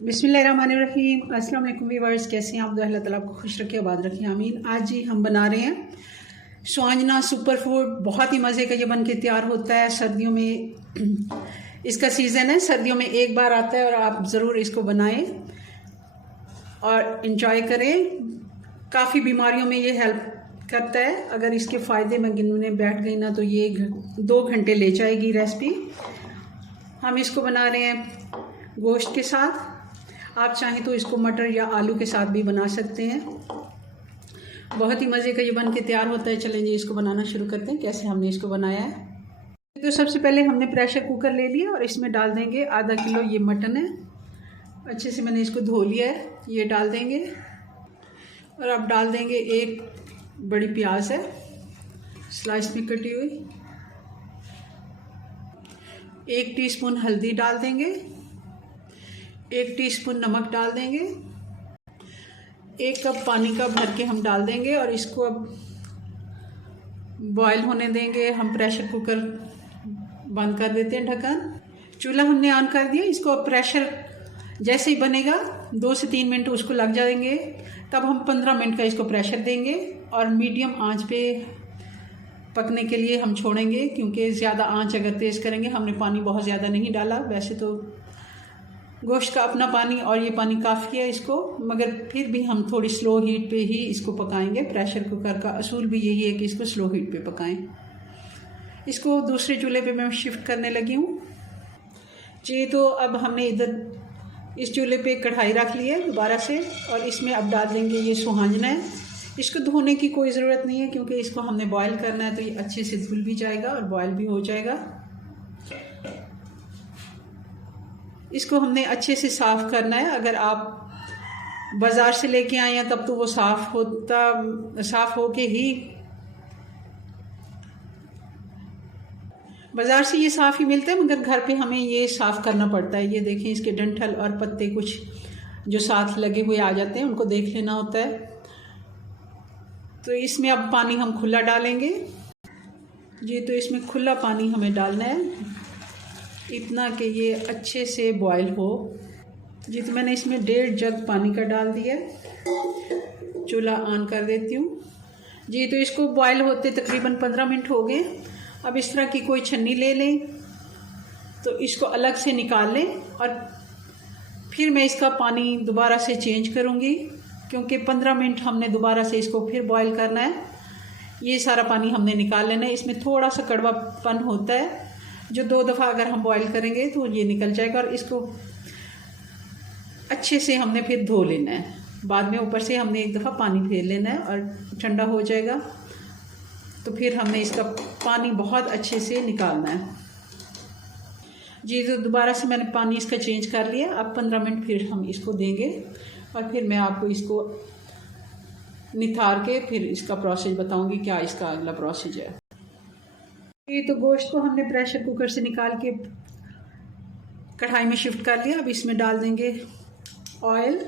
बिस्मिल्लाहिर्रहमानिर्रहीम। अस्सलाम वालेकुम व्यूअर्स, कैसे हैं आप? अल्लाह ताला आपको खुश रखे, आबाद रखे, आमीन। आज जी हम बना रहे हैं स्वांजना सुपर फूड। बहुत ही मज़े का ये बन के तैयार होता है। सर्दियों में इसका सीज़न है, सर्दियों में एक बार आता है और आप ज़रूर इसको बनाएं और इन्जॉय करें। काफ़ी बीमारियों में ये हेल्प करता है। अगर इसके फ़ायदे मैं गिनने बैठ गई ना तो ये 2 घंटे ले जाएगी रेसिपी। हम इसको बना रहे हैं गोश्त के साथ। आप चाहें तो इसको मटर या आलू के साथ भी बना सकते हैं। बहुत ही मज़े का ये बन के तैयार होता है। चलें जी इसको बनाना शुरू करते हैं। कैसे हमने इसको बनाया है, तो सबसे पहले हमने प्रेशर कुकर ले लिया और इसमें डाल देंगे आधा किलो ये मटन है। अच्छे से मैंने इसको धो लिया है, ये डाल देंगे। और अब डाल देंगे एक बड़ी प्याज है स्लाइस में कटी हुई। 1 टीस्पून हल्दी डाल देंगे, 1 टीस्पून नमक डाल देंगे, 1 कप पानी का भर के हम डाल देंगे और इसको अब बॉईल होने देंगे। हम प्रेशर कुकर बंद कर देते हैं, ढक्कन। चूल्हा हमने ऑन कर दिया। इसको अब प्रेशर जैसे ही बनेगा 2 से 3 मिनट उसको लग जाएंगे, तब हम 15 मिनट का इसको प्रेशर देंगे और मीडियम आंच पे पकने के लिए हम छोड़ेंगे, क्योंकि ज़्यादा आंच अगर तेज़ करेंगे, हमने पानी बहुत ज़्यादा नहीं डाला। वैसे तो गोश्त का अपना पानी और ये पानी काफ़ी है इसको, मगर फिर भी हम थोड़ी स्लो हीट पे ही इसको पकाएंगे। प्रेशर कुकर का असूल भी यही है कि इसको स्लो हीट पे पकाएं। इसको दूसरे चूल्हे पे मैं शिफ्ट करने लगी हूँ जी। तो अब हमने इधर इस चूल्हे पे कढ़ाई रख ली है दोबारा से, और इसमें अब डाल देंगे ये सुहांजना है। इसको धोने की कोई ज़रूरत नहीं है, क्योंकि इसको हमने बॉयल करना है, तो ये अच्छे से धुल भी जाएगा और बॉयल भी हो जाएगा। इसको हमने अच्छे से साफ़ करना है। अगर आप बाज़ार से लेके आए हैं तब तो वो साफ़ होके ही, बाज़ार से ये साफ़ ही मिलता है, मगर घर पे हमें ये साफ़ करना पड़ता है। ये देखें, इसके डंठल और पत्ते कुछ जो साथ लगे हुए आ जाते हैं, उनको देख लेना होता है। तो इसमें अब पानी हम खुला डालेंगे जी। तो इसमें खुला पानी हमें डालना है, इतना कि ये अच्छे से बॉयल हो जी। तो मैंने इसमें 1.5 जग पानी का डाल दिया। चूल्हा ऑन कर देती हूँ जी। तो इसको बॉयल होते तकरीबन 15 मिनट हो गए। अब इस तरह की कोई छन्नी ले लें, तो इसको अलग से निकाल लें और फिर मैं इसका पानी दोबारा से चेंज करूँगी, क्योंकि 15 मिनट हमने दोबारा से इसको फिर बॉयल करना है। ये सारा पानी हमने निकाल लेना है। इसमें थोड़ा सा कड़वापन होता है, जो 2 दफ़ा अगर हम बॉईल करेंगे तो ये निकल जाएगा। और इसको अच्छे से हमने फिर धो लेना है। बाद में ऊपर से हमने 1 दफ़ा पानी फेर लेना है और ठंडा हो जाएगा, तो फिर हमने इसका पानी बहुत अच्छे से निकालना है जी। तो दोबारा से मैंने पानी इसका चेंज कर लिया। अब 15 मिनट फिर हम इसको देंगे और फिर मैं आपको इसको निथार के फिर इसका प्रोसेस बताऊंगी, क्या इसका अगला प्रोसेस है। तो गोश्त को हमने प्रेशर कुकर से निकाल के कढ़ाई में शिफ्ट कर लिया। अब इसमें डाल देंगे ऑयल,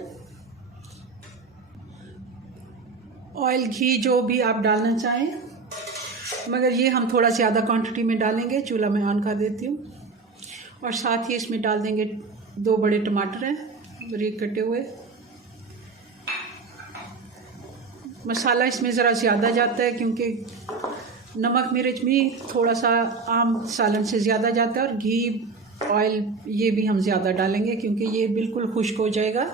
घी, जो भी आप डालना चाहें, मगर ये हम थोड़ा ज़्यादा क्वांटिटी में डालेंगे। चूल्हा में ऑन कर देती हूँ। और साथ ही इसमें डाल देंगे 2 बड़े टमाटर हैं बारीक कटे हुए। मसाला इसमें ज़रा ज़्यादा जाता है, क्योंकि नमक मिर्च भी थोड़ा सा आम सालन से ज़्यादा जाता है। और घी, ऑयल ये भी हम ज़्यादा डालेंगे, क्योंकि ये बिल्कुल खुश्क हो जाएगा।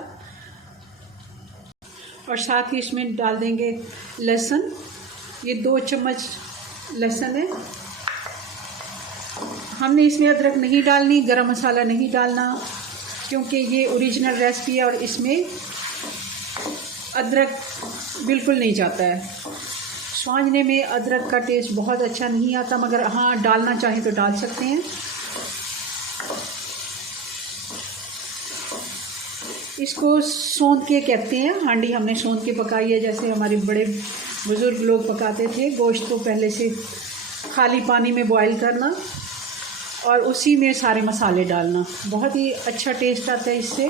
और साथ ही इसमें डाल देंगे लहसुन। ये 2 चम्मच लहसुन है। हमने इसमें अदरक नहीं डालनी, गरम मसाला नहीं डालना, क्योंकि ये ओरिजिनल रेसिपी है और इसमें अदरक बिल्कुल नहीं जाता है। स्वांजने में अदरक का टेस्ट बहुत अच्छा नहीं आता, मगर हाँ, डालना चाहें तो डाल सकते हैं। इसको सौंध के कहते हैं। हांडी हमने सौंध के पकाई है, जैसे हमारे बड़े बुज़ुर्ग लोग पकाते थे। गोश्त को पहले से खाली पानी में बॉईल करना और उसी में सारे मसाले डालना, बहुत ही अच्छा टेस्ट आता है इससे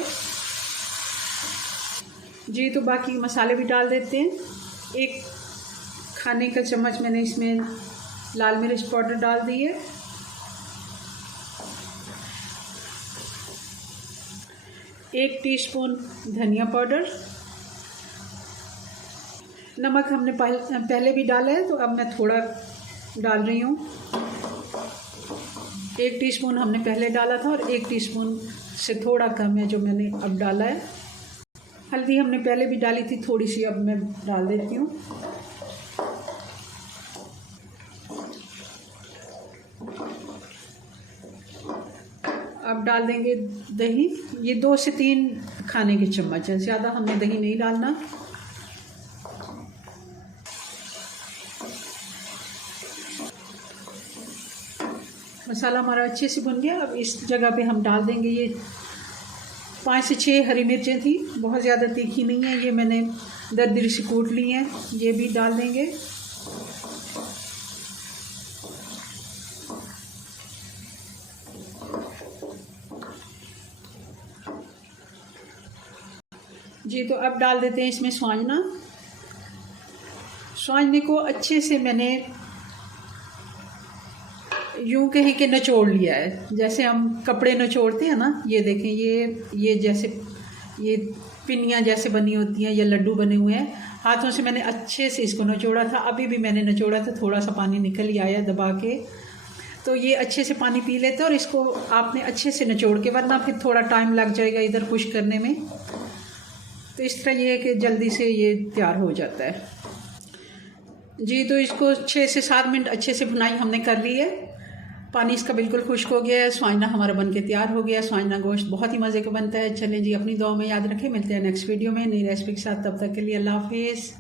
जी। तो बाकी मसाले भी डाल देते हैं। 1 खाने का चम्मच मैंने इसमें लाल मिर्च पाउडर डाल दी है। 1 टीस्पून धनिया पाउडर। नमक हमने पहले भी डाला है, तो अब मैं थोड़ा डाल रही हूँ। 1 टीस्पून हमने पहले डाला था और 1 टीस्पून से थोड़ा कम है जो मैंने अब डाला है। हल्दी हमने पहले भी डाली थी थोड़ी सी, अब मैं डाल देती हूँ। अब डाल देंगे दही। ये 2 से 3 खाने के चम्मच है, ज़्यादा हमने दही नहीं डालना। मसाला हमारा अच्छे से भुन गया। अब इस जगह पे हम डाल देंगे ये 5 से 6 हरी मिर्चें थी, बहुत ज़्यादा तीखी नहीं है, ये मैंने दरदरी से कूट ली हैं, ये भी डाल देंगे। जी, तो अब डाल देते हैं इसमें स्वांजना। स्वांजने को अच्छे से मैंने यूँ कहीं के निचोड़ लिया है, जैसे हम कपड़े निचोड़ते हैं ना। ये देखें, ये जैसे ये पिनियाँ जैसे बनी होती हैं या लड्डू बने हुए हैं। हाथों से मैंने अच्छे से इसको निचोड़ा था, अभी भी मैंने निचोड़ा था, थोड़ा सा पानी निकल ही आया दबा के। तो ये अच्छे से पानी पी लेते हैं और इसको आपने अच्छे से निचोड़ के, वरना फिर थोड़ा टाइम लग जाएगा इधर खुश करने में। तो इस तरह ये है कि जल्दी से ये तैयार हो जाता है। जी, तो इसको 6 से 7 मिनट अच्छे से भुनाई हमने कर ली है। पानी इसका बिल्कुल खुश्क हो गया है। स्वांजना हमारा बनके तैयार हो गया। स्वांजना गोश्त बहुत ही मज़े का बनता है। चलें जी, अपनी दुआ में याद रखें। मिलते हैं नेक्स्ट वीडियो में नई रेसिपी के साथ। तब तक के लिए अल्लाह हाफिज़।